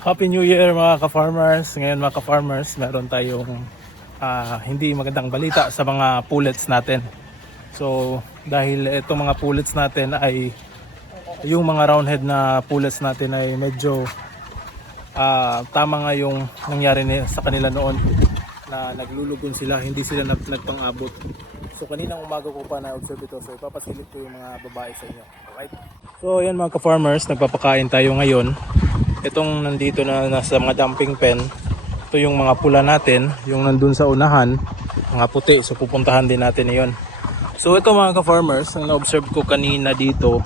Happy New Year mga ka-farmers. Ngayon mga ka-farmers, meron tayong ah, hindi magandang balita sa mga pullets natin. So, dahil itong mga pullets natin ay yung mga roundhead na pullets natin ay medyo ah, tama nga yung nangyari sa kanila noon na naglulugon sila, hindi sila nag nagpang-abot. So kaninang umaga ko pa na-observe ito, so ipapasilip ko yung mga babae sa inyo. Alright? So ayan mga ka-farmers, nagpapakain tayo ngayon. Itong nandito na nasa mga dumping pen, ito yung mga pula natin, yung nandun sa unahan, mga puti, so pupuntahan din natin yon. So ito mga ka-farmers, ang na-observe ko kanina dito,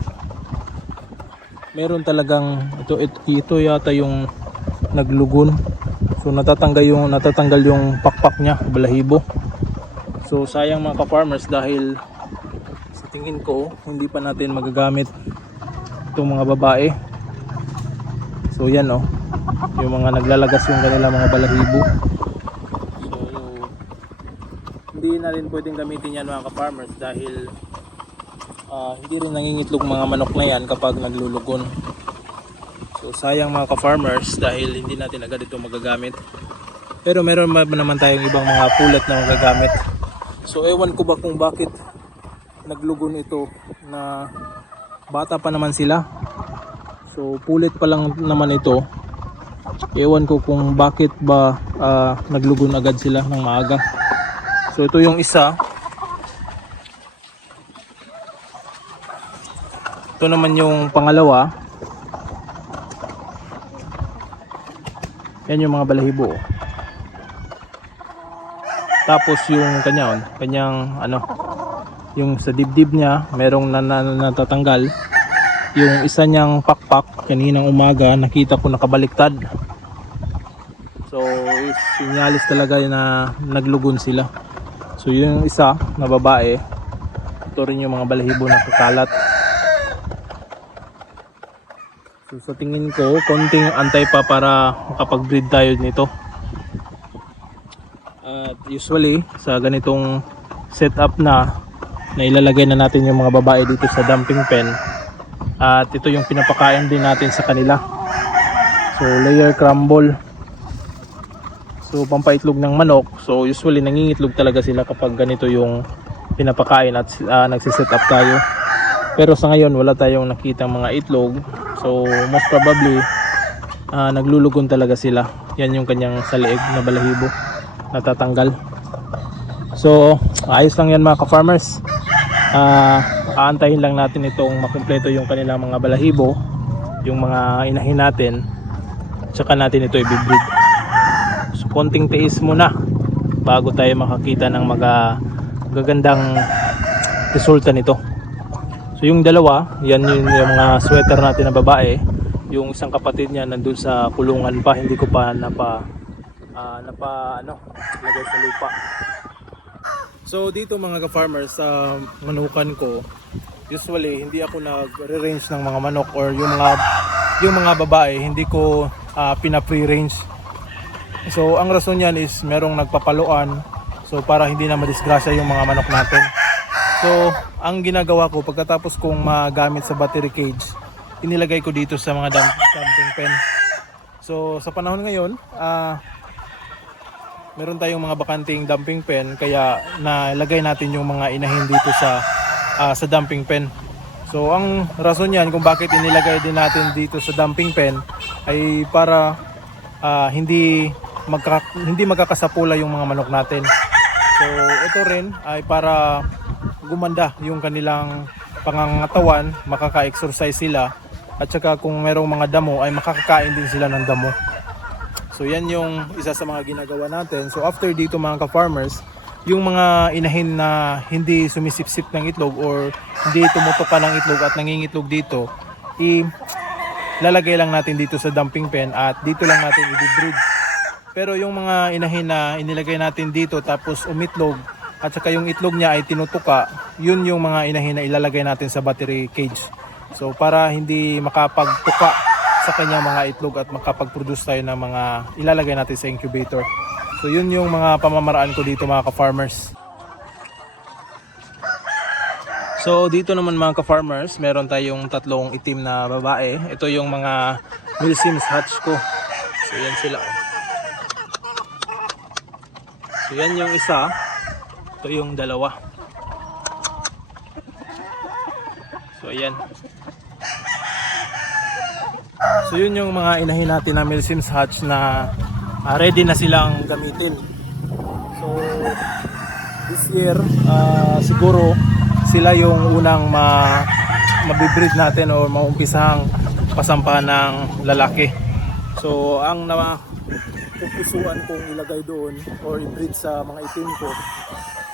meron talagang ito ito, ito yata yung naglugon. So natatanggal yung natatanggal yung pakpak niya, balahibo. So sayang mga ka-farmers dahil sa tingin ko hindi pa natin magagamit itong mga babae. So yan oh. Yung mga naglalagas yung kanila mga balahibo. So hindi na rin pwedeng gamitin yan mga ka-farmers dahil ah, hindi rin nangingitlog mga manok na yan kapag naglulugon. So sayang mga ka-farmers dahil hindi natin agad ito magagamit. Pero meron ma- naman tayong ibang mga pulat na magagamit. So ewan ko ba kung bakit naglugon ito na bata pa naman sila. So pulit pa lang naman ito. Ewan ko kung bakit ba ah, naglugon agad sila ng maaga. So ito yung isa. Ito naman yung pangalawa. Yan yung mga balahibo. Tapos yung kanya, oh, kanyang ano, yung sa dibdib niya, merong na, na, na- natatanggal. Yung isa niyang pakpak, kaninang umaga, nakita ko nakabaliktad. So, is sinyalis talaga na naglugon sila. So, yung isa na babae, ito rin yung mga balahibo na kakalat. So, sa tingin ko, konting antay pa para makapag-breed tayo nito. At usually, sa ganitong setup na, na ilalagay na natin yung mga babae dito sa dumping pen. At ito yung pinapakain din natin sa kanila. So, layer crumble. So, pampaitlog ng manok. So, usually, nangingitlog talaga sila kapag ganito yung pinapakain at uh, nagsiset up tayo. Pero sa ngayon, wala tayong nakitang mga itlog. So, most probably, ah, naglulugon talaga sila. Yan yung kanyang sa leeg na balahibo. Natatanggal. So, ayos lang yan mga ka-farmers. Ah, aantayin lang natin itong makumpleto yung kanilang mga balahibo. Yung mga inahin natin. Tsaka natin ito i-breed. So, konting tiis muna bago tayo makakita ng mga gagandang resulta nito. So yung dalawa, yan yung, yung mga sweater natin na babae. Yung isang kapatid niya nandun sa kulungan pa, hindi ko pa napa ah, napa ano, lagay sa lupa. So dito mga ka-farmers sa manukan ko, usually hindi ako nag-range ng mga manok or yung mga yung mga babae hindi ko ah, pina-pre-range. So ang rason niyan is merong nagpapaluan so para hindi na madisgrasya yung mga manok natin. So, ang ginagawa ko pagkatapos kong magamit sa battery cage, inilagay ko dito sa mga dump, dumping pen. So, sa panahon ngayon, ah meron tayong mga bakanting dumping pen kaya nalagay natin yung mga inahin dito sa ah, sa dumping pen. So, ang rason niyan kung bakit inilagay din natin dito sa dumping pen ay para ah, hindi magka, hindi magkakasapula yung mga manok natin. So, ito rin ay para gumanda yung kanilang pangangatawan, makaka-exercise sila at saka kung merong mga damo ay makakakain din sila ng damo. So yan yung isa sa mga ginagawa natin. So after dito mga ka-farmers, yung mga inahin na hindi sumisipsip ng itlog or hindi tumutuka ng itlog at nangingitlog dito, i lalagay lang natin dito sa dumping pen at dito lang natin i-breed. Pero yung mga inahin na inilagay natin dito tapos umitlog at saka yung itlog niya ay tinutuka, yun yung mga inahin na ilalagay natin sa battery cage. So para hindi makapagtuka sa kanya mga itlog at makapag-produce tayo ng mga ilalagay natin sa incubator. So yun yung mga pamamaraan ko dito mga ka-farmers. So dito naman mga ka-farmers, meron tayong tatlong itim na babae. Ito yung mga Milsims hatch ko. So yan sila. So yan yung isa. Ito yung dalawa. So ayan. So yun yung mga inahin natin na Milsims Hatch na ah, ready na silang gamitin. So this year ah, siguro sila yung unang ma mabibreed natin o maumpisahang pasampahan ng lalaki. So ang na pupusuan kong ilagay doon or i-breed sa mga itim ko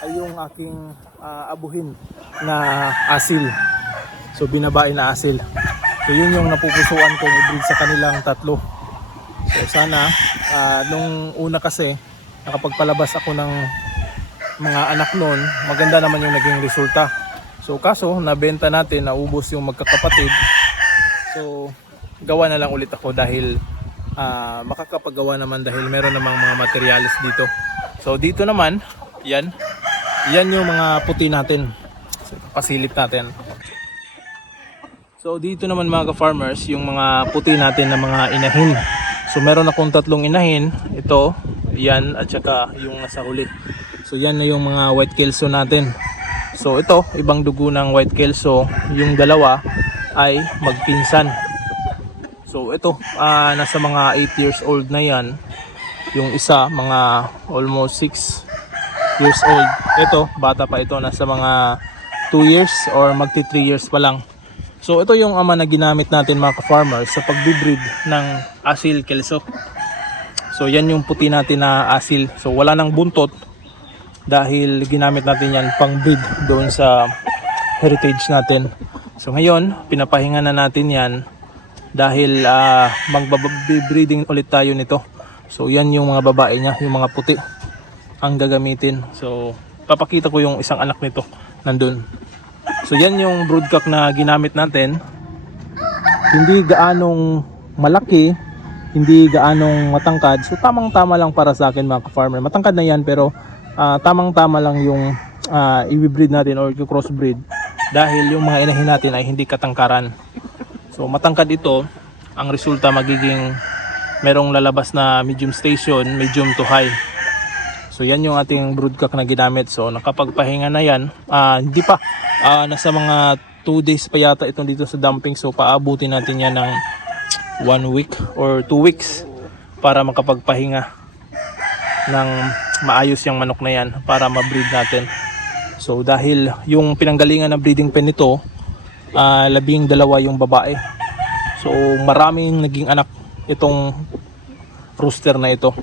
ay yung aking ah, abuhin na asil. So binabae na asil. So yun yung napupusuan kong i-breed sa kanilang tatlo. So sana ah, nung una kasi nakapagpalabas ako ng mga anak noon, maganda naman yung naging resulta. So kaso nabenta natin, naubos yung magkakapatid. So gawa na lang ulit ako dahil ah, makakapagawa naman dahil meron namang mga materials dito. So dito naman, yan. Yan yung mga puti natin. So, pasilip natin. So dito naman mga ka-farmers, yung mga puti natin na mga inahin. So meron akong tatlong inahin. Ito, yan at saka yung nasa huli. So yan na yung mga white kelso natin. So ito, ibang dugo ng white kelso. Yung dalawa ay magpinsan. So ito, ah, nasa mga 8 years old na yan. Yung isa, mga almost 6 years old. Ito, bata pa ito, nasa mga 2 years or magti 3 years pa lang. So ito yung ama na ginamit natin mga ka-farmers sa pagbibreed ng asil kelso. So yan yung puti natin na asil. So wala nang buntot dahil ginamit natin yan pang breed doon sa heritage natin. So ngayon, pinapahinga na natin yan dahil uh, magbabreeding ulit tayo nito. So yan yung mga babae niya, yung mga puti ang gagamitin. So papakita ko yung isang anak nito nandun. So yan yung broodcock na ginamit natin. Hindi gaanong malaki, hindi gaanong matangkad. So tamang-tama lang para sa akin mga ka-farmer. Matangkad na yan pero ah, tamang-tama lang yung uh, i-breed natin or i-crossbreed dahil yung mga inahin natin ay hindi katangkaran. So matangkad ito, ang resulta magiging merong lalabas na medium station, medium to high. So yan yung ating broodcock na ginamit. So nakapagpahinga na yan. Ah, hindi pa. Ah, nasa mga 2 days pa yata itong dito sa dumping. So paabutin natin yan ng 1 week or 2 weeks para makapagpahinga ng maayos yung manok na yan para ma-breed natin. So dahil yung pinanggalingan ng breeding pen nito, ah, labing dalawa yung babae. So maraming naging anak itong rooster na ito.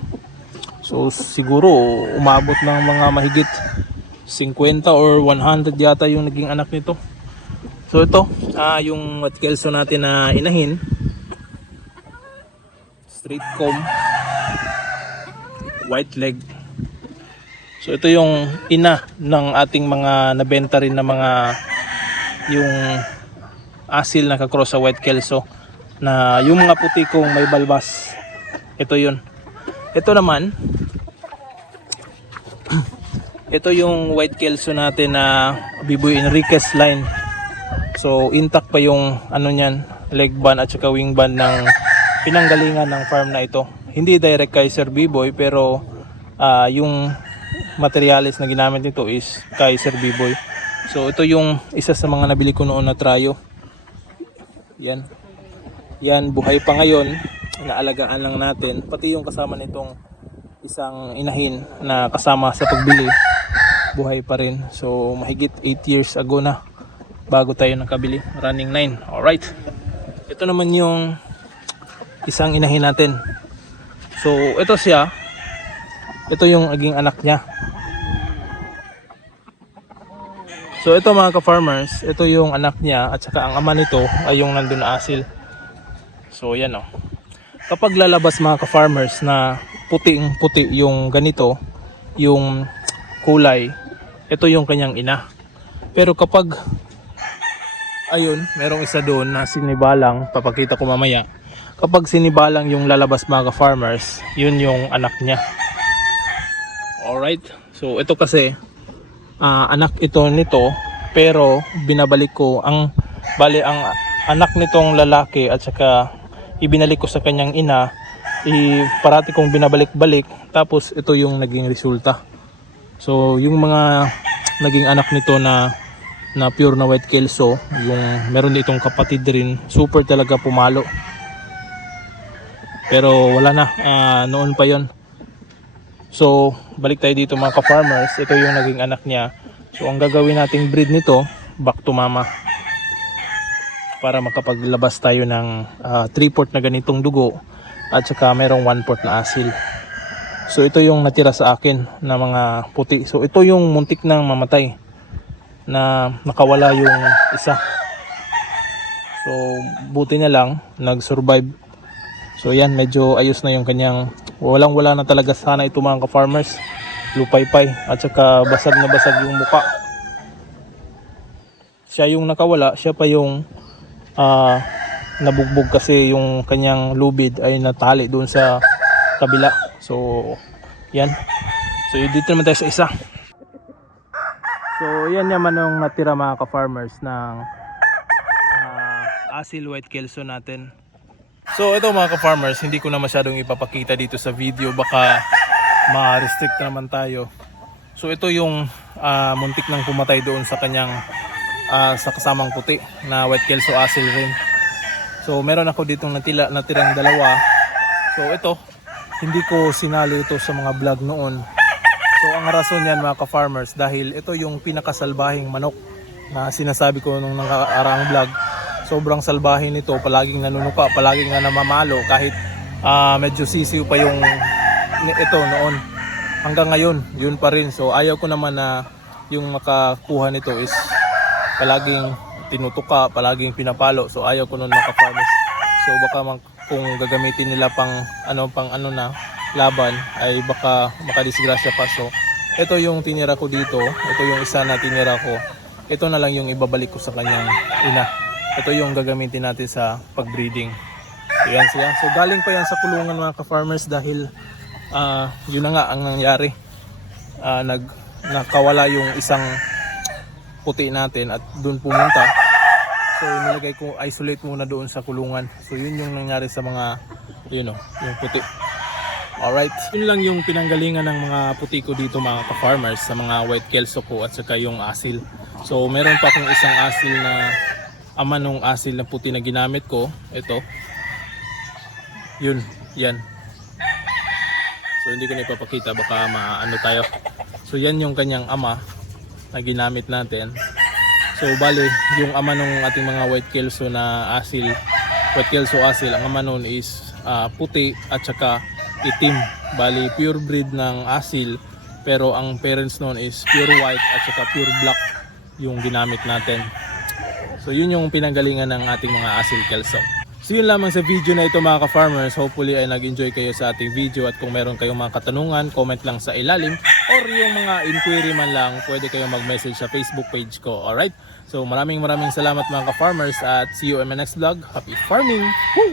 So siguro umabot ng mga mahigit 50 or 100 yata yung naging anak nito. So ito, ah yung what kelso natin na inahin. Straight comb. White leg. So ito yung ina ng ating mga nabenta rin na mga yung asil na kakross sa white kelso na yung mga puti kong may balbas. Ito yun. Ito naman, ito yung white kelso natin na Biboy Enriquez line. So intact pa yung ano niyan, leg band at saka wing band ng pinanggalingan ng farm na ito. Hindi direct kay Sir Biboy pero ah, yung materials na ginamit nito is kay Sir Biboy. So ito yung isa sa mga nabili ko noon na trayo. Yan. Yan buhay pa ngayon. Inaalagaan lang natin. Pati yung kasama nitong isang inahin na kasama sa pagbili buhay pa rin. So mahigit 8 years ago na bago tayo nakabili. Running 9. Alright. Ito naman yung isang inahin natin. So ito siya. Ito yung aging anak niya. So ito mga ka-farmers, ito yung anak niya at saka ang ama nito ay yung nandun na asil. So yan o. Kapag lalabas mga ka-farmers na puting puti yung ganito, yung kulay, ito yung kanyang ina. Pero kapag ayun, merong isa doon na sinibalang, papakita ko mamaya. Kapag sinibalang yung lalabas mga ka-farmers, yun yung anak niya. Alright. So ito kasi ah, anak ito nito pero binabalik ko ang bali ang anak nitong lalaki at saka ibinalik ko sa kanyang ina i parati kong binabalik-balik tapos ito yung naging resulta. So yung mga naging anak nito na na pure na white kelso, yung meron ditong kapatid rin, super talaga pumalo. Pero wala na, ah, noon pa yon. So, balik tayo dito mga ka-farmers. Ito yung naging anak niya. So, ang gagawin nating breed nito, back to mama. Para makapaglabas tayo ng 3-port na ganitong dugo at saka merong 1-port na asil. So, ito yung natira sa akin na mga puti. So, ito yung muntik nang mamatay na nakawala yung isa. So, buti na lang, nag-survive. So, yan, medyo ayos na yung kanyang, walang wala na talaga sana ito mga ka-farmers. Lupay-pay, at saka basag na basag yung muka. Siya yung nakawala, siya pa yung ah, nabugbog kasi yung kanyang lubid ay natali doon sa kabila. So, yan. So, dito naman tayo sa isa. So, yan naman yung natira mga ka-farmers ng ah, asil white kelso natin. So, ito mga ka-farmers, hindi ko na masyadong ipapakita dito sa video. Baka ma-restrict naman tayo. So, ito yung ah, muntik nang pumatay doon sa kanyang ah, sa kasamang puti na white kelso asil rin. So, meron ako ditong natila, natirang dalawa. So, ito, hindi ko sinali ito sa mga vlog noon. So ang rason yan mga ka-farmers dahil ito yung pinakasalbahing manok na sinasabi ko nung nakaraang vlog. Sobrang salbahin nito, palaging nanunuka, palaging na namamalo kahit ah, medyo sisiw pa yung ito noon. Hanggang ngayon, yun pa rin. So ayaw ko naman na yung makakuha nito is palaging tinutuka, palaging pinapalo. So ayaw ko nun ka-farmers. So baka mag- kung gagamitin nila pang ano pang ano na laban ay baka makadisgrasya pa. So ito yung tinira ko dito. Ito yung isa na tinira ko. Ito na lang yung ibabalik ko sa kanyang ina. Ito yung gagamitin natin sa pagbreeding. So yan siya. So galing pa yan sa kulungan mga ka-farmers dahil ah, yun na nga ang nangyari. Ah, nag nakawala yung isang puti natin at doon pumunta. So nilagay ko isolate muna doon sa kulungan. So yun yung nangyari sa mga yun oh, yung puti. Alright. Yun lang yung pinanggalingan ng mga puti ko dito mga ka-farmers sa mga white kelso ko at saka yung asil. So meron pa akong isang asil na ama nung asil na puti na ginamit ko. Ito. Yun. Yan. So hindi ko na ipapakita baka maano tayo. So yan yung kanyang ama na ginamit natin. So bali, yung ama ng ating mga white kelso na asil, white kelso asil, ang ama nun is ah, puti at saka itim. Bali, pure breed ng asil, pero ang parents nun is pure white at saka pure black yung ginamit natin. So yun yung pinanggalingan ng ating mga asil kelso. So yun lamang sa video na ito mga ka-farmers. Hopefully ay nag-enjoy kayo sa ating video at kung meron kayong mga katanungan, comment lang sa ilalim or yung mga inquiry man lang, pwede kayong mag-message sa Facebook page ko. Alright? So maraming maraming salamat mga ka-farmers at see you in my next vlog. Happy farming! Woo!